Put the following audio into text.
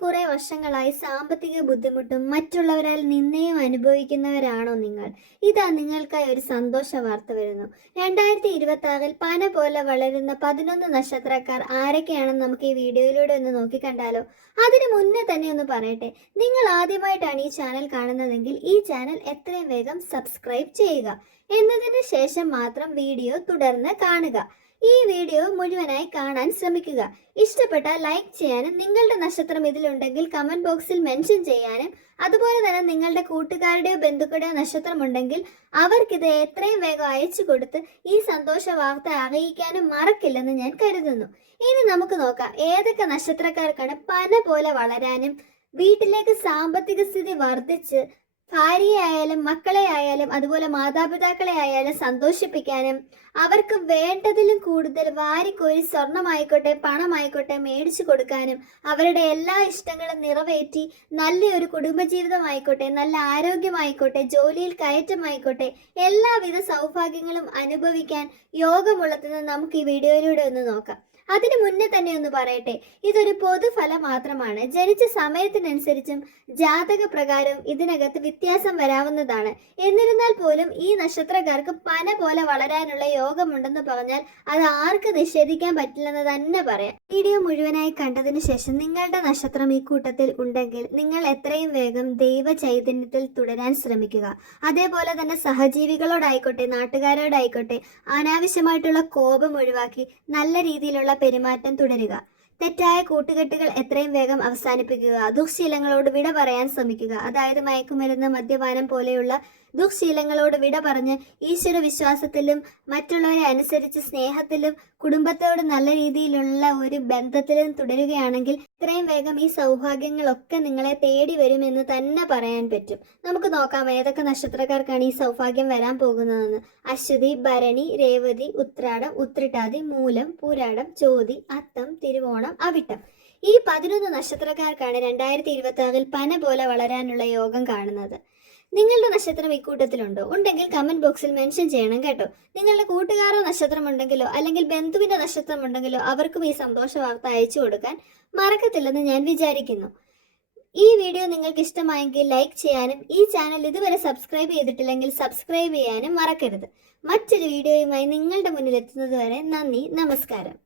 കുറെ വർഷങ്ങളായി സാമ്പത്തിക ബുദ്ധിമുട്ടും മറ്റുള്ളവരാൽ നിന്ദയും അനുഭവിക്കുന്നവരാണോ നിങ്ങൾ? ഇതാ നിങ്ങൾക്കായി ഒരു സന്തോഷ വാർത്ത വരുന്നു. 2026 പന പോലെ വളരുന്ന 11 നക്ഷത്രക്കാർ ആരൊക്കെയാണെന്ന് നമുക്ക് ഈ വീഡിയോയിലൂടെ ഒന്ന് നോക്കിക്കണ്ടാലോ. അതിനു മുന്നേ തന്നെ ഒന്ന് പറയട്ടെ, നിങ്ങൾ ആദ്യമായിട്ടാണ് ഈ ചാനൽ കാണുന്നതെങ്കിൽ ഈ ചാനൽ എത്രയും വേഗം സബ്സ്ക്രൈബ് ചെയ്യുക. എന്നതിന് ശേഷം മാത്രം വീഡിയോ തുടർന്ന് കാണുക. ഈ വീഡിയോ മുഴുവനായി കാണാൻ ശ്രമിക്കുക. ഇഷ്ടപ്പെട്ടാൽ ലൈക്ക് ചെയ്യാനും നിങ്ങളുടെ നക്ഷത്രം ഇതിലുണ്ടെങ്കിൽ കമന്റ് ബോക്സിൽ മെൻഷൻ ചെയ്യാനും അതുപോലെ തന്നെ നിങ്ങളുടെ കൂട്ടുകാരുടെയോ ബന്ധുക്കളുടെയോ നക്ഷത്രം ഉണ്ടെങ്കിൽ അവർക്കിത് എത്രയും വേഗം അയച്ചു കൊടുത്ത് ഈ സന്തോഷ വാർത്ത അറിയിക്കാനും മറക്കില്ലെന്ന് ഞാൻ കരുതുന്നു. ഇനി നമുക്ക് നോക്കാം ഏതൊക്കെ നക്ഷത്രക്കാർക്കാണ് പന പോലെ വളരാനും വീട്ടിലേക്ക് സാമ്പത്തിക സ്ഥിതി വർദ്ധിച്ച് ഭാര്യയെ ആയാലും മക്കളെ ആയാലും അതുപോലെ മാതാപിതാക്കളെ ആയാലും സന്തോഷിപ്പിക്കാനും അവർക്ക് വേണ്ടതിലും കൂടുതൽ വാരിക്കോരി സ്വർണമായിക്കോട്ടെ പണമായിക്കോട്ടെ മേടിച്ചു കൊടുക്കാനും അവരുടെ എല്ലാ ഇഷ്ടങ്ങളും നിറവേറ്റി നല്ലൊരു കുടുംബജീവിതമായിക്കോട്ടെ നല്ല ആരോഗ്യമായിക്കോട്ടെ ജോലിയിൽ കയറ്റമായിക്കോട്ടെ എല്ലാവിധ സൗഭാഗ്യങ്ങളും അനുഭവിക്കാൻ യോഗമുള്ളതെന്ന് നമുക്ക് ഈ വീഡിയോയിലൂടെ ഒന്ന് നോക്കാം. അതിനു മുന്നേ തന്നെ ഒന്ന് പറയട്ടെ, ഇതൊരു പൊതുഫലം മാത്രമാണ്. ജനിച്ച സമയത്തിനനുസരിച്ചും ജാതക പ്രകാരവും ഇതിനകത്ത് വ്യത്യാസം വരാവുന്നതാണ്. എന്നിരുന്നാൽ പോലും ഈ നക്ഷത്രക്കാർക്ക് പന പോലെ വളരാനുള്ള യോഗമുണ്ടെന്ന് പറഞ്ഞാൽ അത് ആർക്ക് നിഷേധിക്കാൻ പറ്റില്ലെന്ന് തന്നെ പറയാം. വീഡിയോ മുഴുവനായി കണ്ടതിന് ശേഷം നിങ്ങളുടെ നക്ഷത്രം ഈ കൂട്ടത്തിൽ ഉണ്ടെങ്കിൽ നിങ്ങൾ എത്രയും വേഗം ദൈവ ചൈതന്യത്തിൽ തുടരാൻ ശ്രമിക്കുക. അതേപോലെ തന്നെ സഹജീവികളോടായിക്കോട്ടെ നാട്ടുകാരോടായിക്കോട്ടെ അനാവശ്യമായിട്ടുള്ള കോപം ഒഴിവാക്കി നല്ല രീതിയിലുള്ള പെരുമാറ്റം തുടരുക. തെറ്റായ കൂട്ടുകെട്ടുകൾ എത്രയും വേഗം അവസാനിപ്പിക്കുക. ദുശ്ശീലങ്ങളോട് വിട പറയാൻ ശ്രമിക്കുക. അതായത് മയക്കുമരുന്ന് മദ്യപാനം പോലെയുള്ള ദുശ്ശീലങ്ങളോട് വിട പറഞ്ഞ് ഈശ്വര വിശ്വാസത്തിലും മറ്റുള്ളവരെ അനുസരിച്ച് സ്നേഹത്തിലും കുടുംബത്തോട് നല്ല രീതിയിലുള്ള ഒരു ബന്ധത്തിലും തുടരുകയാണെങ്കിൽ ഇത്രയും വേഗം ഈ സൗഭാഗ്യങ്ങളൊക്കെ നിങ്ങളെ തേടി വരുമെന്ന് തന്നെ പറയാൻ പറ്റും. നമുക്ക് നോക്കാം ഏതൊക്കെ നക്ഷത്രക്കാർക്കാണ് ഈ സൗഭാഗ്യം വരാൻ പോകുന്നതെന്ന്. അശ്വതി, ഭരണി, രേവതി, ഉത്രാടം, ഉത്രിട്ടാതി, മൂലം, പൂരാടം, ചോതി, അത്തം, തിരുവോണം, അവിട്ടം. ഈ 11 നക്ഷത്രക്കാർക്കാണ് 2026 പന പോലെ വളരാനുള്ള യോഗം കാണുന്നത്. നിങ്ങളുടെ നക്ഷത്രം ഇക്കൂട്ടത്തിലുണ്ടോ? ഉണ്ടെങ്കിൽ കമന്റ് ബോക്സിൽ മെൻഷൻ ചെയ്യണം കേട്ടോ. നിങ്ങളുടെ കൂട്ടുകാരോ നക്ഷത്രം ഉണ്ടെങ്കിലോ അല്ലെങ്കിൽ ബന്ധുവിന്റെ നക്ഷത്രം ഉണ്ടെങ്കിലോ അവർക്കും ഈ സന്തോഷ വാർത്ത അയച്ചു കൊടുക്കാൻ മറക്കത്തില്ലെന്ന് ഞാൻ വിചാരിക്കുന്നു. ഈ വീഡിയോ നിങ്ങൾക്ക് ഇഷ്ടമായെങ്കിൽ ലൈക്ക് ചെയ്യാനും ഈ ചാനൽ ഇതുവരെ സബ്സ്ക്രൈബ് ചെയ്തിട്ടില്ലെങ്കിൽ സബ്സ്ക്രൈബ് ചെയ്യാനും മറക്കരുത്. മറ്റൊരു വീഡിയോയുമായി നിങ്ങളുടെ മുന്നിൽ എത്തുന്നത് വരെ നന്ദി, നമസ്കാരം.